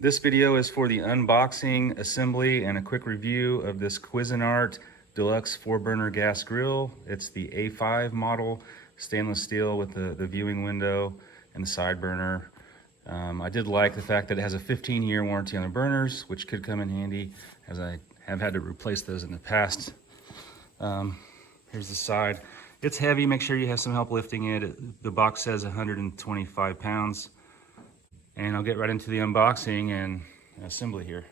This video is for the unboxing, assembly, and a quick review of this Cuisinart Deluxe 4-burner gas grill. It's the A5 model, stainless steel with the viewing window and the side burner. I did like the fact that it has a 15-year warranty on the burners, which could come in handy as I have had to replace those in the past. Here's the side. It's heavy, make sure you have some help lifting it. The box says 125 pounds. And I'll get right into the unboxing and assembly here.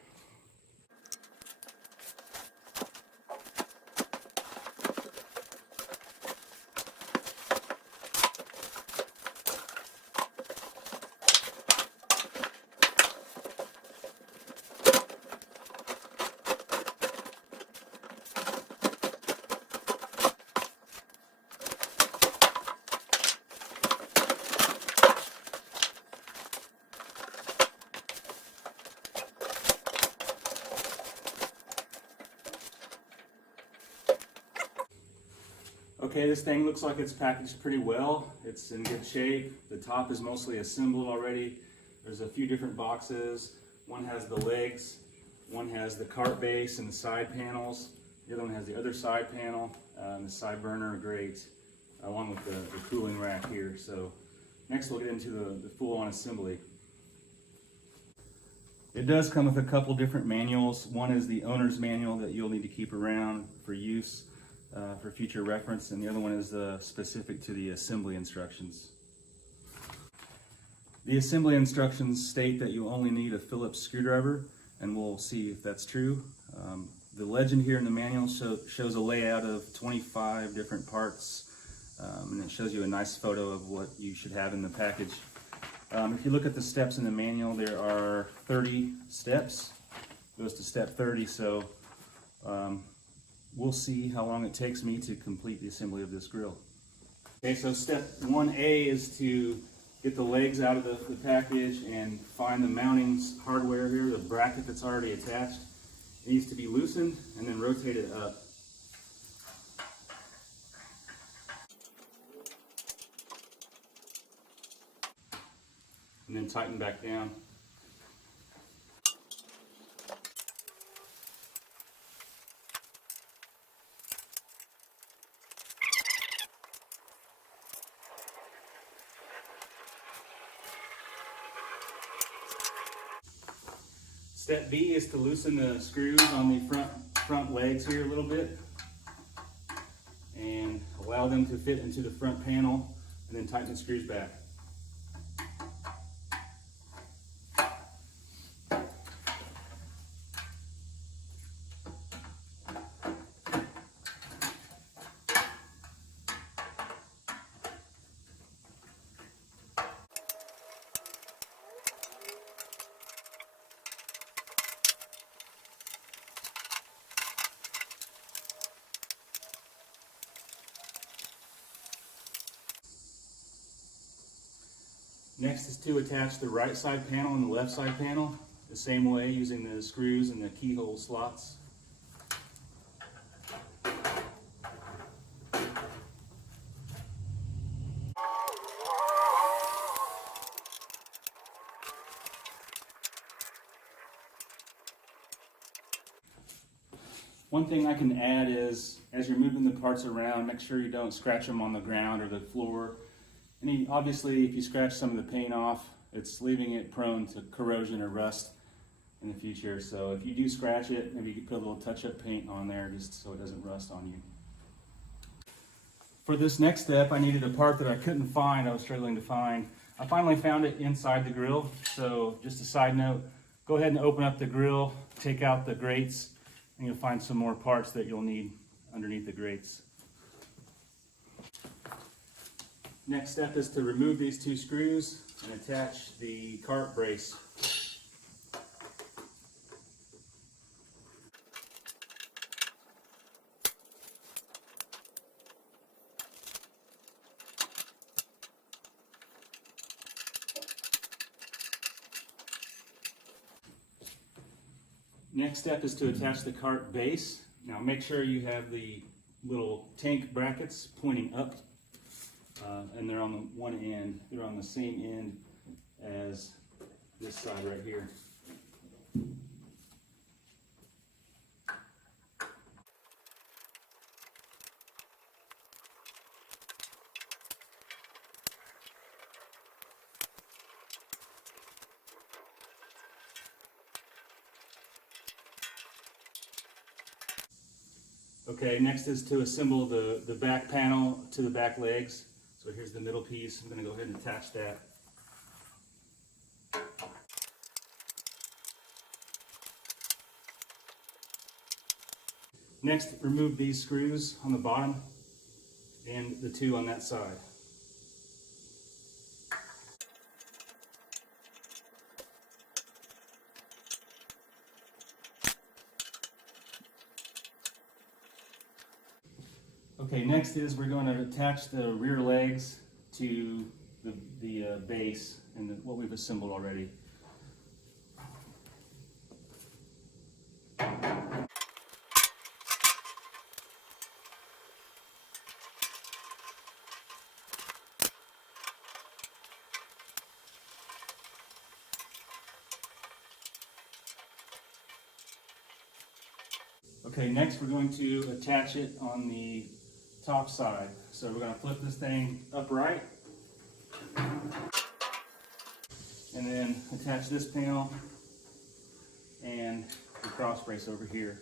Okay, this thing looks like it's packaged pretty well. It's in good shape. The top is mostly assembled already. There's a few different boxes. One has the legs, one has the cart base and the side panels. The other one has the other side panel, and the side burner grates, along with the cooling rack here. So next we'll get into the full-on assembly. It does come with a couple different manuals. One is the owner's manual that you'll need to keep around for use. For future reference, and the other one is specific to the assembly instructions. The assembly instructions state that you only need a Phillips screwdriver, and we'll see if that's true. The legend here in the manual shows a layout of 25 different parts, and it shows you a nice photo of what you should have in the package. If you look at the steps in the manual, there are 30 steps. It goes to step 30, so we'll see how long it takes me to complete the assembly of this grill. Okay, so step 1A is to get the legs out of the package and find the mounting hardware here, the bracket that's already attached. It needs to be loosened and then rotated up. And then tighten back down. Step B is to loosen the screws on the front legs here a little bit and allow them to fit into the front panel, and then tighten the screws back. Next is to attach the right side panel and the left side panel the same way, using the screws and the keyhole slots. One thing I can add is, as you're moving the parts around, make sure you don't scratch them on the ground or the floor. Obviously, if you scratch some of the paint off, it's leaving it prone to corrosion or rust in the future. So if you do scratch it, maybe you can put a little touch-up paint on there just so it doesn't rust on you. For this next step, I needed a part that I couldn't find, I was struggling to find. I finally found it inside the grill. So just a side note, go ahead and open up the grill, take out the grates, and you'll find some more parts that you'll need underneath the grates. Next step is to remove these two screws and attach the cart brace. Next step is to attach the cart base. Now make sure you have the little tank brackets pointing up. And they're on the one end, they're on the same end as this side right here. Okay, next is to assemble the back panel to the back legs. So here's the middle piece. I'm going to go ahead and attach that. Next, remove these screws on the bottom and the two on that side. Okay, next is we're going to attach the rear legs to the base and what we've assembled already. Okay, next we're going to attach it on the top side. So we're going to flip this thing upright and then attach this panel and the cross brace over here.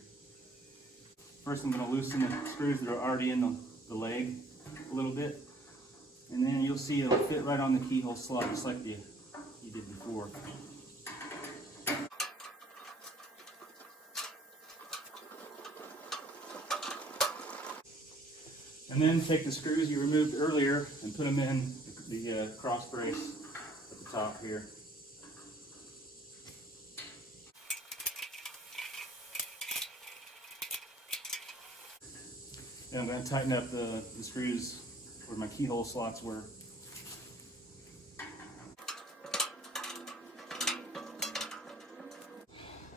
First I'm going to loosen the screws that are already in the leg a little bit, and then you'll see it'll fit right on the keyhole slot just like you did before. And then take the screws you removed earlier and put them in the cross brace at the top here. And I'm going to tighten up the screws where my keyhole slots were.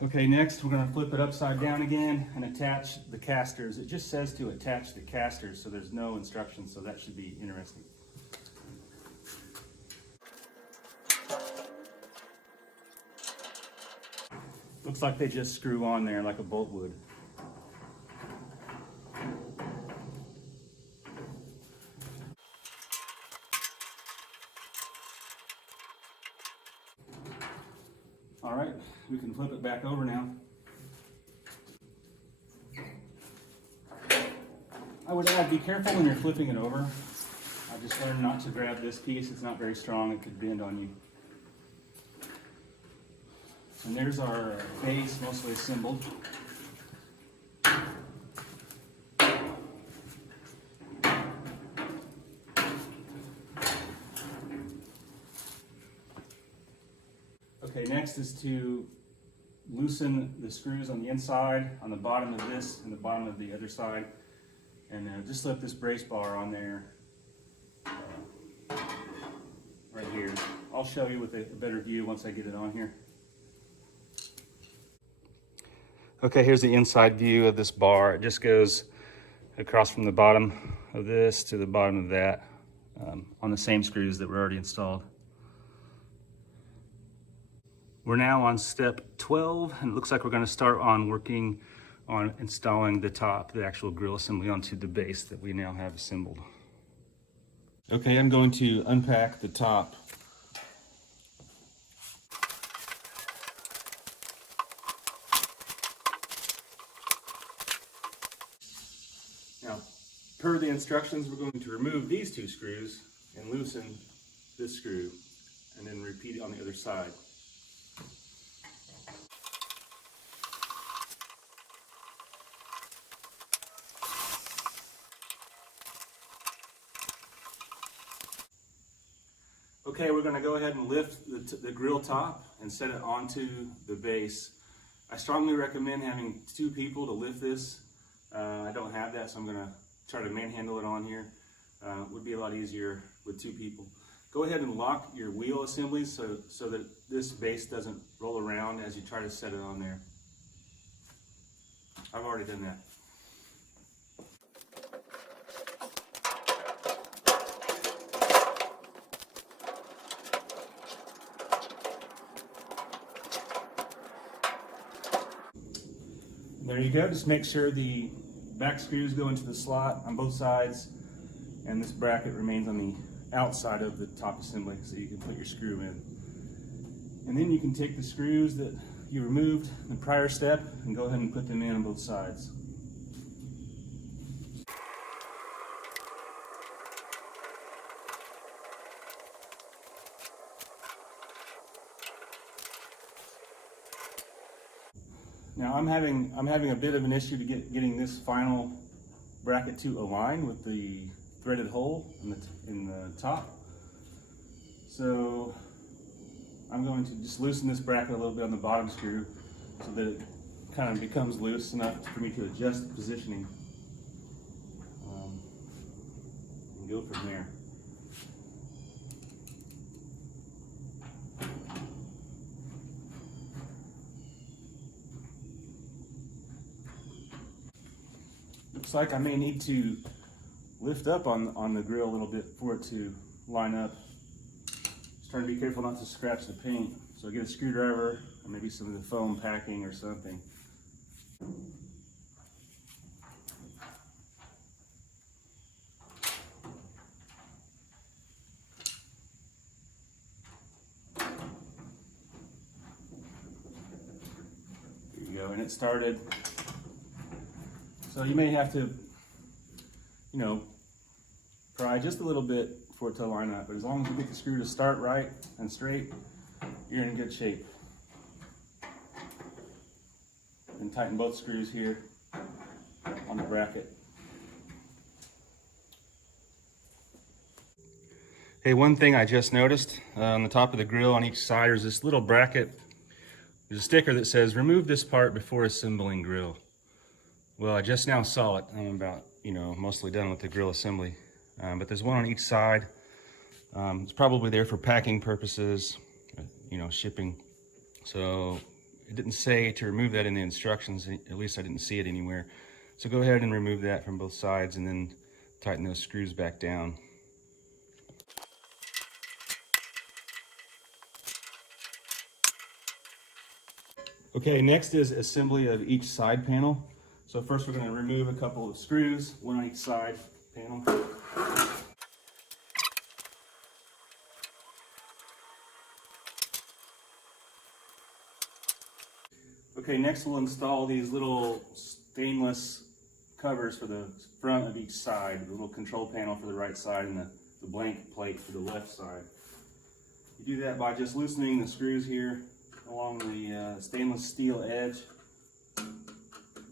Okay, next we're going to flip it upside down again and attach the casters. It just says to attach the casters, so there's no instructions, so that should be interesting. Looks like they just screw on there like a bolt would. All right, we can flip it back over now. I would add, be careful when you're flipping it over. I just learned not to grab this piece. It's not very strong. It could bend on you. And there's our base mostly assembled. Okay, next is to loosen the screws on the inside, on the bottom of this, and the bottom of the other side. And just slip this brace bar on there, right here. I'll show you with a better view once I get it on here. Okay, here's the inside view of this bar. It just goes across from the bottom of this to the bottom of that on the same screws that were already installed. We're now on step 12, and it looks like we're going to start on working on installing the top, the actual grill assembly onto the base that we now have assembled. Okay, I'm going to unpack the top. Now, per the instructions, we're going to remove these two screws and loosen this screw, and then repeat it on the other side. Okay, we're going to go ahead and lift the grill top and set it onto the base. I strongly recommend having two people to lift this. I don't have that, so I'm going to try to manhandle it on here. It would be a lot easier with two people. Go ahead and lock your wheel assemblies so that this base doesn't roll around as you try to set it on there. I've already done that. There you go. Just make sure the back screws go into the slot on both sides, and this bracket remains on the outside of the top assembly so you can put your screw in. And then you can take the screws that you removed in the prior step and go ahead and put them in on both sides. Now I'm having a bit of an issue to getting this final bracket to align with the threaded hole in the top. So I'm going to just loosen this bracket a little bit on the bottom screw so that it kind of becomes loose enough for me to adjust the positioning and go from there. Looks like I may need to lift up on the grill a little bit for it to line up. Just trying to be careful not to scratch the paint. So get a screwdriver or maybe some of the foam packing or something. There you go, and it started. So you may have to, pry just a little bit for it to line up, but as long as you get the screw to start right and straight, you're in good shape. And tighten both screws here on the bracket. Hey, one thing I just noticed on the top of the grill on each side is this little bracket. There's a sticker that says, "Remove this part before assembling grill." Well, I just now saw it. I'm about, mostly done with the grill assembly. But there's one on each side. It's probably there for packing purposes, shipping. So it didn't say to remove that in the instructions. At least I didn't see it anywhere. So go ahead and remove that from both sides and then tighten those screws back down. Okay, next is assembly of each side panel. So first we're going to remove a couple of screws, one on each side panel. Okay, next we'll install these little stainless covers for the front of each side, the little control panel for the right side and the blank plate for the left side. You do that by just loosening the screws here along the stainless steel edge,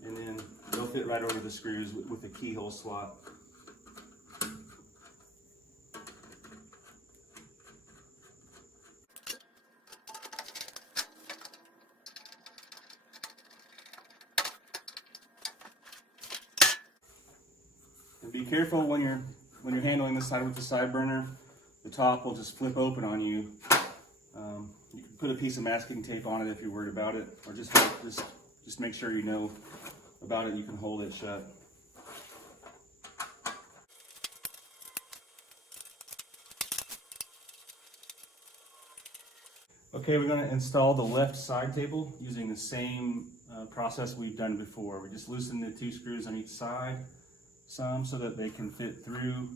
and then they'll fit right over the screws with the keyhole slot. And be careful when you're handling this side with the side burner. The top will just flip open on you. You can put a piece of masking tape on it if you're worried about it, or just make sure you know about it. You can hold it shut. Okay, we're going to install the left side table using the same process we've done before. We just loosen the two screws on each side some so that they can fit through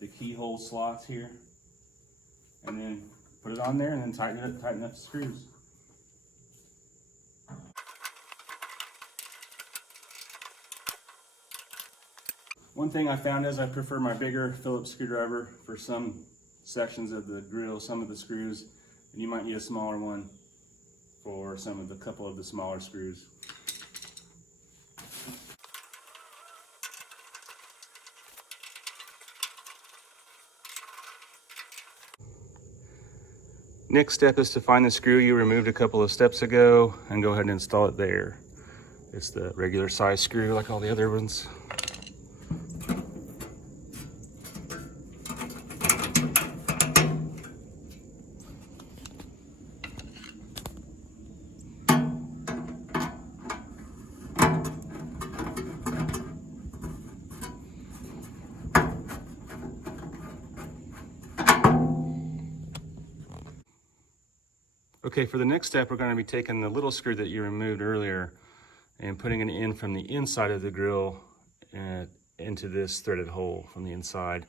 the keyhole slots here, and then put it on there and then tighten up the screws. One thing I found is I prefer my bigger Phillips screwdriver for some sections of the grill, some of the screws, and you might need a smaller one for couple of the smaller screws. Next step is to find the screw you removed a couple of steps ago and go ahead and install it there. It's the regular size screw like all the other ones. Okay, for the next step, we're going to be taking the little screw that you removed earlier and putting it in from the inside of the grill into this threaded hole from the inside.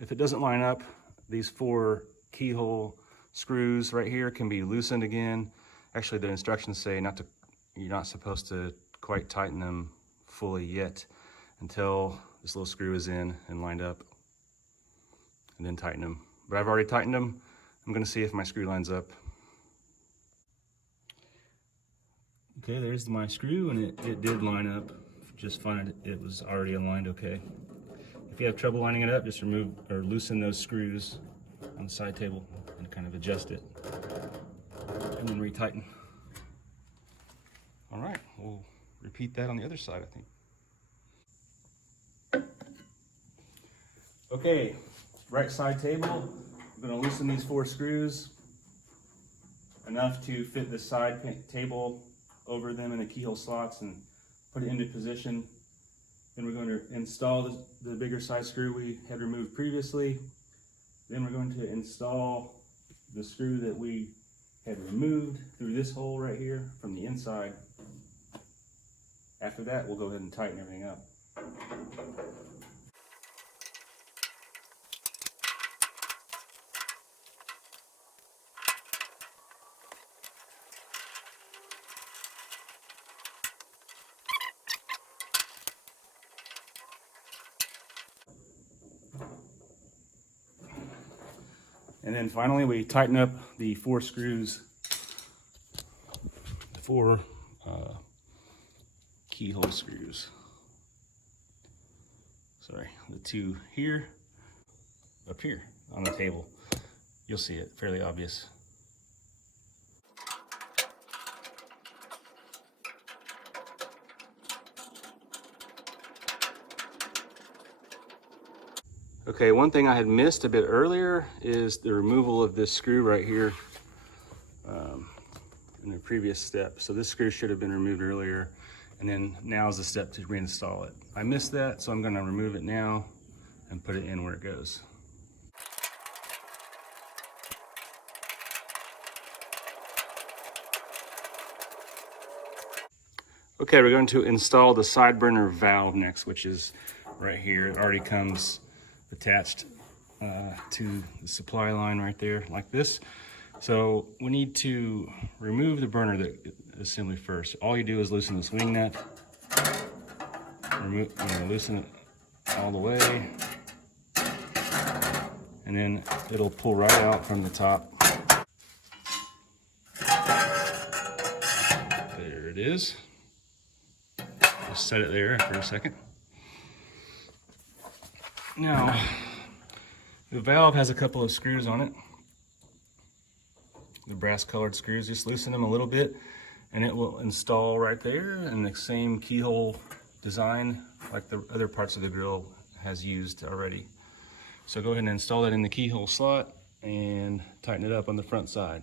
If it doesn't line up, these 4 keyhole screws right here can be loosened again. Actually, the instructions say you're not supposed to quite tighten them fully yet until this little screw is in and lined up, and then tighten them. But I've already tightened them. I'm gonna see if my screw lines up. Okay, there's my screw, and it did line up just fine. It was already aligned okay. If you have trouble lining it up, just remove or loosen those screws on the side table and kind of adjust it, and then retighten. All right, we'll repeat that on the other side, I think. Okay, right side table. I'm going to loosen these 4 screws enough to fit the side table over them in the keyhole slots and put it into position. Then we're going to install the bigger size screw we had removed previously. Then we're going to install the screw that we had removed through this hole right here from the inside. After that, we'll go ahead and tighten everything up. And then finally, we tighten up the 4 screws, the 4 keyhole screws. Sorry, the 2 here, up here on the table. You'll see it, fairly obvious. Okay, one thing I had missed a bit earlier is the removal of this screw right here in the previous step. So this screw should have been removed earlier, and then now is the step to reinstall it. I missed that, so I'm going to remove it now and put it in where it goes. Okay, we're going to install the side burner valve next, which is right here. It already comes attached to the supply line right there like this. So we need to remove the burner assembly first. All you do is loosen this wing nut, loosen it all the way, and then it'll pull right out from the top. There it is. Just set it there for a second. Now, the valve has a couple of screws on it. The brass colored screws, just loosen them a little bit and it will install right there in the same keyhole design like the other parts of the grill has used already. So go ahead and install that in the keyhole slot and tighten it up on the front side.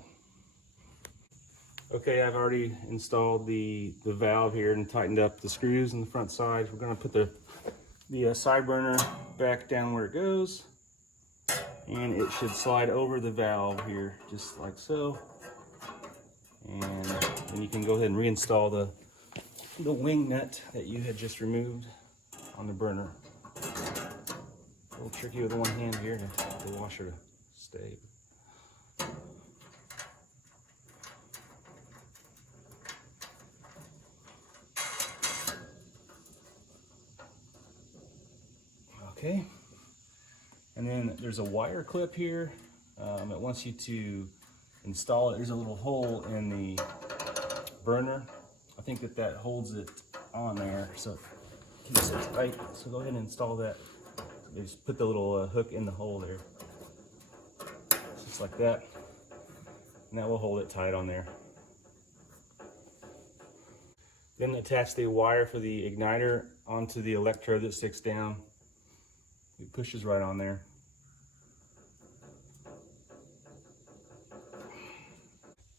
Okay, I've already installed the valve here and tightened up the screws on the front side. We're going to put the side burner back down where it goes, and it should slide over the valve here just like so. And then you can go ahead and reinstall the wing nut that you had just removed on the burner. A little tricky with one hand here to get the washer to stay. Okay, and then there's a wire clip here. It wants you to install it. There's a little hole in the burner. I think that holds it on there, so it keeps it tight. So go ahead and install that. Just put the little hook in the hole there, just like that, and that will hold it tight on there. Then attach the wire for the igniter onto the electrode that sticks down. It pushes right on there.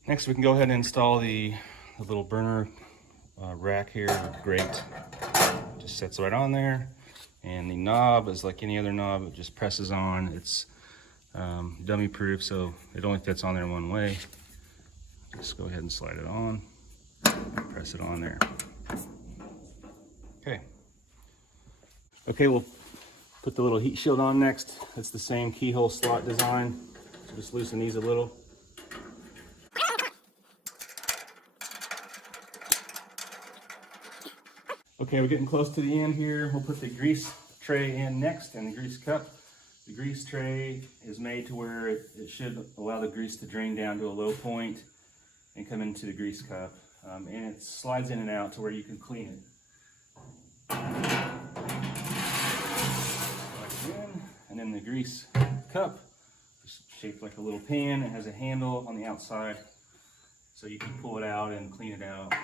Next, we can go ahead and install the little burner rack here, the grate. Just sets right on there, and the knob is like any other knob. It just presses on. It's dummy proof, so it only fits on there one way. Just go ahead and slide it on, press it on there. Okay. Okay, we'll put the little heat shield on next. It's the same keyhole slot design. So just loosen these a little. Okay, we're getting close to the end here. We'll put the grease tray in next and the grease cup. The grease tray is made to where it should allow the grease to drain down to a low point and come into the grease cup. And it slides in and out to where you can clean it. And then the grease cup is shaped like a little pan. It has a handle on the outside so you can pull it out and clean it out.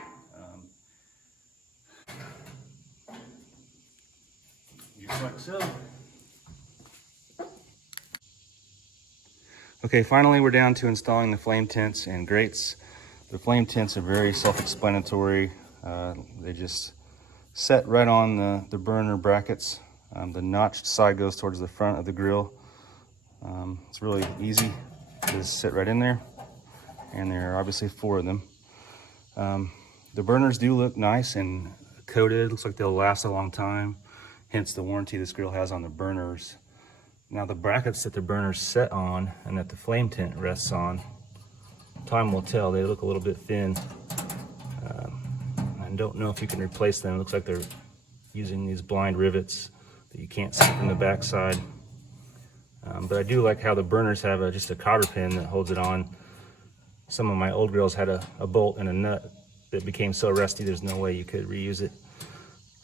Just like so. Okay, finally we're down to installing the flame tents and grates. The flame tents are very self-explanatory. They just set right on the burner brackets. The notched side goes towards the front of the grill. It's really easy to just sit right in there, and there are obviously 4 of them. The burners do look nice and coated. Looks like they'll last a long time, hence the warranty this grill has on the burners. Now the brackets that the burners set on and that the flame tent rests on, time will tell. They look a little bit thin. I don't know if you can replace them. It looks like they're using these blind rivets that you can't see from the back side. But I do like how the burners have just a cotter pin that holds it on. Some of my old grills had a bolt and a nut that became so rusty there's no way you could reuse it.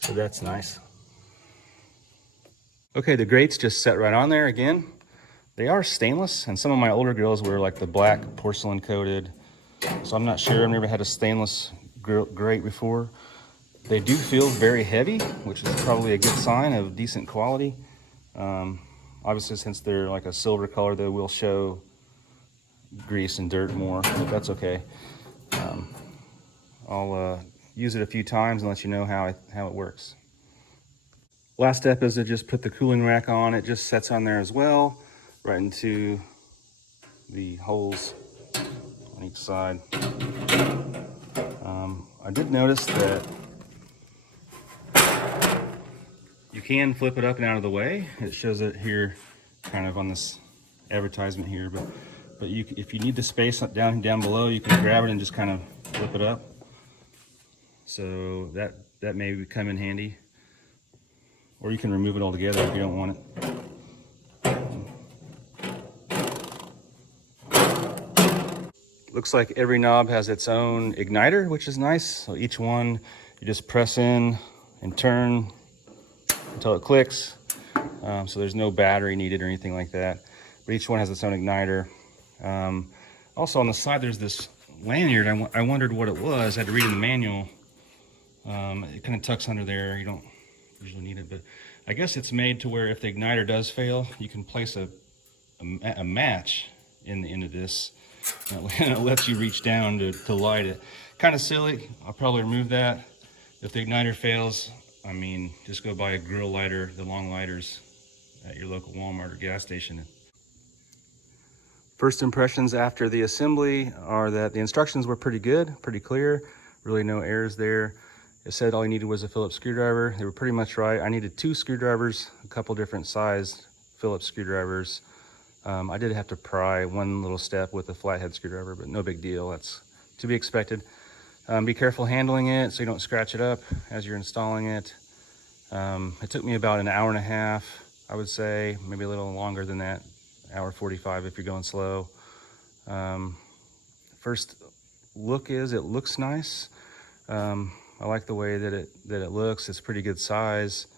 So that's nice. Okay, the grates just set right on there again. They are stainless, and some of my older grills were like the black porcelain coated. So I'm not sure, I've never had a stainless grate before. They do feel very heavy, which is probably a good sign of decent quality. Obviously, since they're like a silver color, they will show grease and dirt more, but that's okay. I'll use it a few times and let you know how it works. Last step is to just put the cooling rack on. It just sets on there as well, right into the holes on each side. I did notice that you can flip it up and out of the way. It shows it here kind of on this advertisement here, but if you need the space down below, you can grab it and just kind of flip it up. So that may come in handy. Or you can remove it altogether if you don't want it. Looks like every knob has its own igniter, which is nice. So each one, you just press in and turn until it clicks. So there's no battery needed or anything like that. But each one has its own igniter. Also on the side, there's this lanyard. I wondered what it was. I had to read in the manual. It kind of tucks under there. You don't usually need it, but I guess it's made to where if the igniter does fail, you can place a match in the end of this, and it lets you reach down to light it. Kind of silly. I'll probably remove that. If the igniter fails, I mean, just go buy a grill lighter, the long lighters at your local Walmart or gas station. First impressions after the assembly are that the instructions were pretty good, pretty clear, really no errors there. It said all you needed was a Phillips screwdriver. They were pretty much right. I needed 2 screwdrivers, a couple different sized Phillips screwdrivers. I did have to pry one little step with a flathead screwdriver, but no big deal. That's to be expected. Be careful handling it so you don't scratch it up as you're installing it. It took me about an hour and a half, I would say, maybe a little longer than that, hour 45 if you're going slow. First look is it looks nice. I like the way that it looks. It's pretty good size.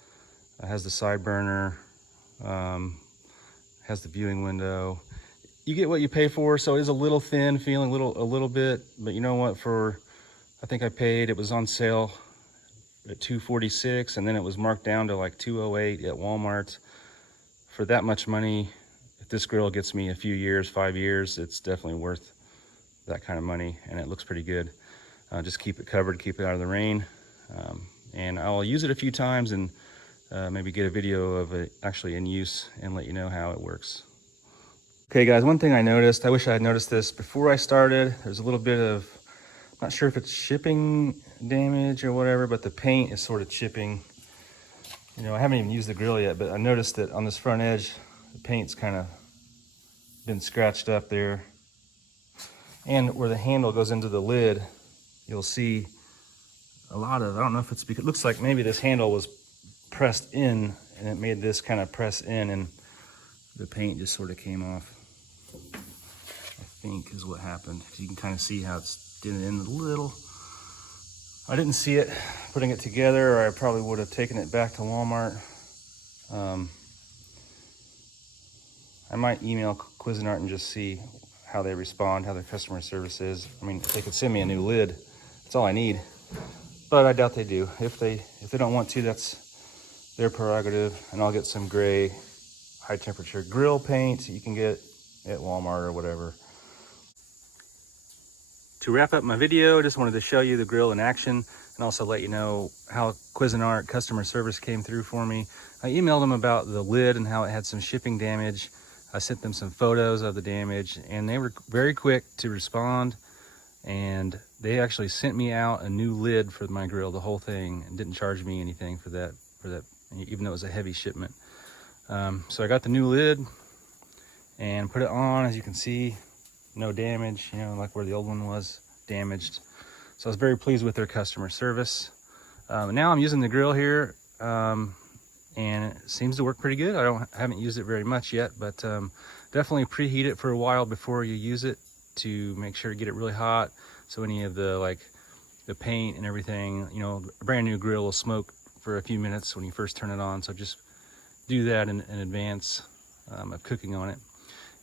It has the side burner, has the viewing window. You get what you pay for, so it is a little thin feeling, a little bit, but you know what, I think I paid, it was on sale at $246, and then it was marked down to like $208 at Walmart. For that much money, if this grill gets me a few years, 5 years, it's definitely worth that kind of money, and it looks pretty good. Just keep it covered, keep it out of the rain. And I'll use it a few times and maybe get a video of it actually in use and let you know how it works. Okay guys, one thing I noticed, I wish I had noticed this before I started, there's a little bit of, Not sure if it's shipping damage or whatever, but the paint is sort of chipping. You know, I haven't even used the grill yet, but I noticed that on this front edge, the paint's kind of been scratched up there. And where the handle goes into the lid, you'll see a lot of, I don't know if it's because, it looks like maybe this handle was pressed in and it made this kind of press in and the paint just sort of came off. I think is what happened. You can kind of see how it's dented in a little. I didn't see it putting it together, or I probably would have taken it back to Walmart. I might email Cuisinart and just see how they respond, how their customer service is. I mean, if they could send me a new lid, that's all I need. But I doubt they do. If they don't want to, that's their prerogative. And I'll get some gray, high temperature grill paint you can get at Walmart or whatever. To wrap up my video, just wanted to show you the grill in action and also let you know how Cuisinart customer service came through for me. I emailed them about the lid and how it had some shipping damage. I sent them some photos of the damage and they were very quick to respond, and they actually sent me out a new lid for my grill, the whole thing, and didn't charge me anything for that, even though it was a heavy shipment. So I got the new lid and put it on. As you can see, no damage, you know, like where the old one was damaged. So I was very pleased with their customer service. Now I'm using the grill here, and it seems to work pretty good. I haven't used it very much yet, but definitely preheat it for a while before you use it to make sure to get it really hot. So any of the the paint and everything, you know, a brand new grill will smoke for a few minutes when you first turn it on. So just do that in advance of cooking on it.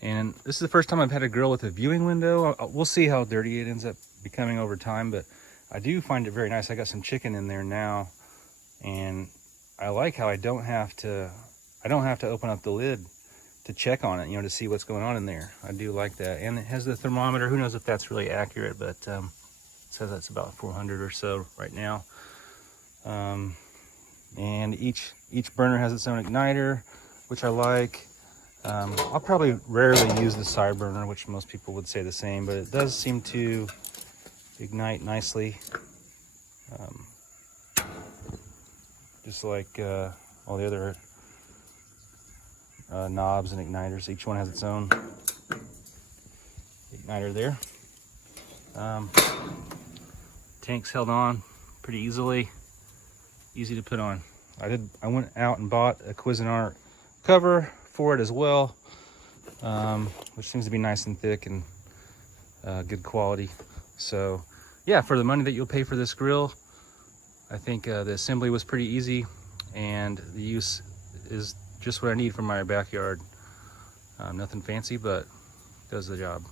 And this is the first time I've had a grill with a viewing window. We'll see how dirty it ends up becoming over time, but I do find it very nice. I got some chicken in there now, and I like how I don't have to open up the lid to check on it, you know, to see what's going on in there. I do like that. And it has the thermometer. Who knows if that's really accurate, but it says that's about 400 or so right now. And each burner has its own igniter, which I like. I'll probably rarely use the side burner, which most people would say the same, but it does seem to ignite nicely. Just like all the other knobs and igniters. Each one has its own igniter there. Tank's held on pretty easily, easy to put on. I went out and bought a Cuisinart cover for it as well, which seems to be nice and thick and good quality. So yeah, for the money that you'll pay for this grill, I think the assembly was pretty easy and the use is just what I need for my backyard. Nothing fancy, but does the job.